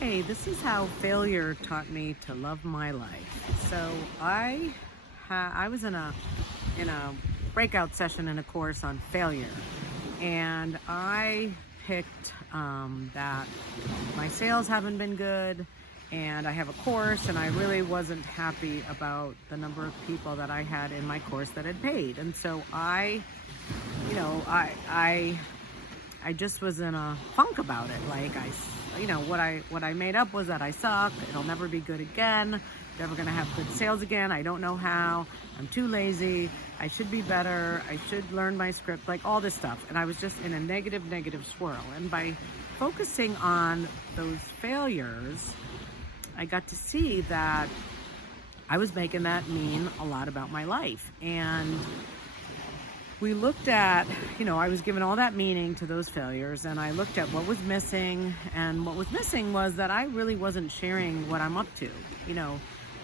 Hey, this is how failure taught me to love my life. So I was in a breakout session in a course on failure, and I picked that my sales haven't been good, and I have a course, and I really wasn't happy about the number of people that I had in my course that had paid, and so you know, I I I just was in a funk about it. What I made up was that I suck. It'll never be good again. Never gonna have good sales again. I don't know how. I'm too lazy. I should be better. I should learn my script. Like all this stuff. And I was just in a negative swirl. And by focusing on those failures, I got to see that I was making that mean a lot about my life. And we looked at, I was given all that meaning to those failures, and I looked at what was missing. And what was missing was that I really wasn't sharing what I'm up to.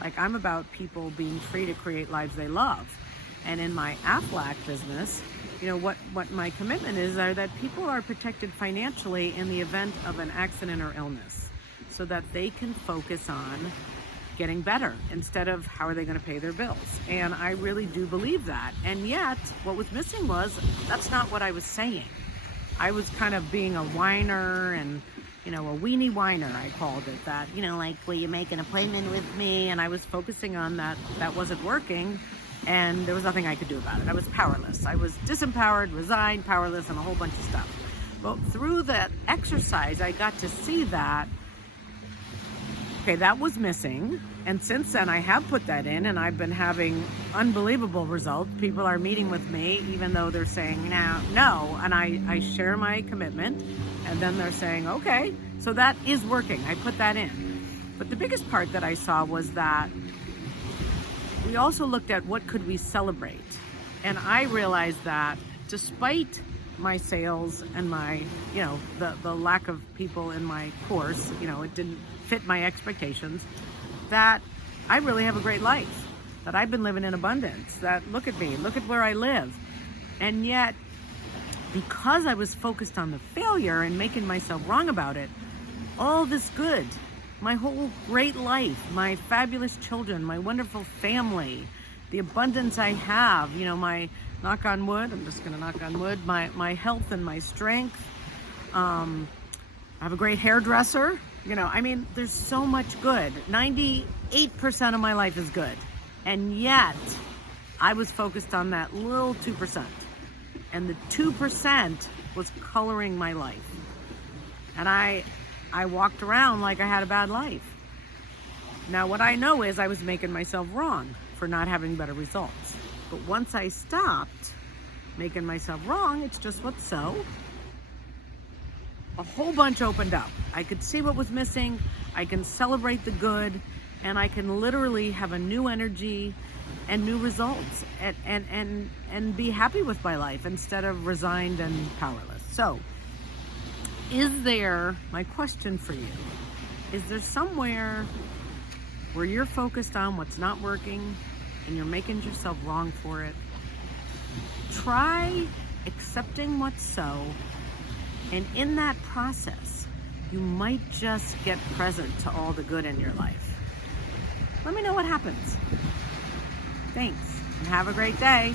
Like I'm about people being free to create lives they love. And in my Aflac business, what my commitment is are that people are protected financially in the event of an accident or illness so that they can focus on getting better instead of how are they going to pay their bills. And I really do believe that. And yet what was missing was that's not what I was saying. I was kind of being a whiner and a weenie whiner, I called it that, like, will you make an appointment with me? And I was focusing on that wasn't working, and there was nothing I could do about it. I was powerless. I was disempowered, resigned, powerless, and a whole bunch of stuff. Well, through that exercise, I got to see that okay, that was missing. And since then, I have put that in, and I've been having unbelievable results. People are meeting with me, even though they're saying no. And I share my commitment, and then they're saying, okay, so that is working. I put that in. But the biggest part that I saw was that we also looked at what could we celebrate. And I realized that despite my sales and my, the lack of people in my course, it didn't fit my expectations, that I really have a great life, that I've been living in abundance, that look at me, look at where I live. And yet, because I was focused on the failure and making myself wrong about it, all this good, my whole great life, my fabulous children, my wonderful family, the abundance I have, my knock on wood, I'm just gonna knock on wood, my health and my strength. I have a great hairdresser. There's so much good. 98% of my life is good. And yet, I was focused on that little 2%. And the 2% was coloring my life. And I walked around like I had a bad life. Now, what I know is I was making myself wrong for not having better results. But once I stopped making myself wrong, it's just what's so. A whole bunch opened up. I could see what was missing. I can celebrate the good, and I can literally have a new energy and new results and be happy with my life instead of resigned and powerless. So, my question for you, is there somewhere where you're focused on what's not working and you're making yourself wrong for it? Try accepting what's so. And in that process, you might just get present to all the good in your life. Let me know what happens. Thanks, and have a great day.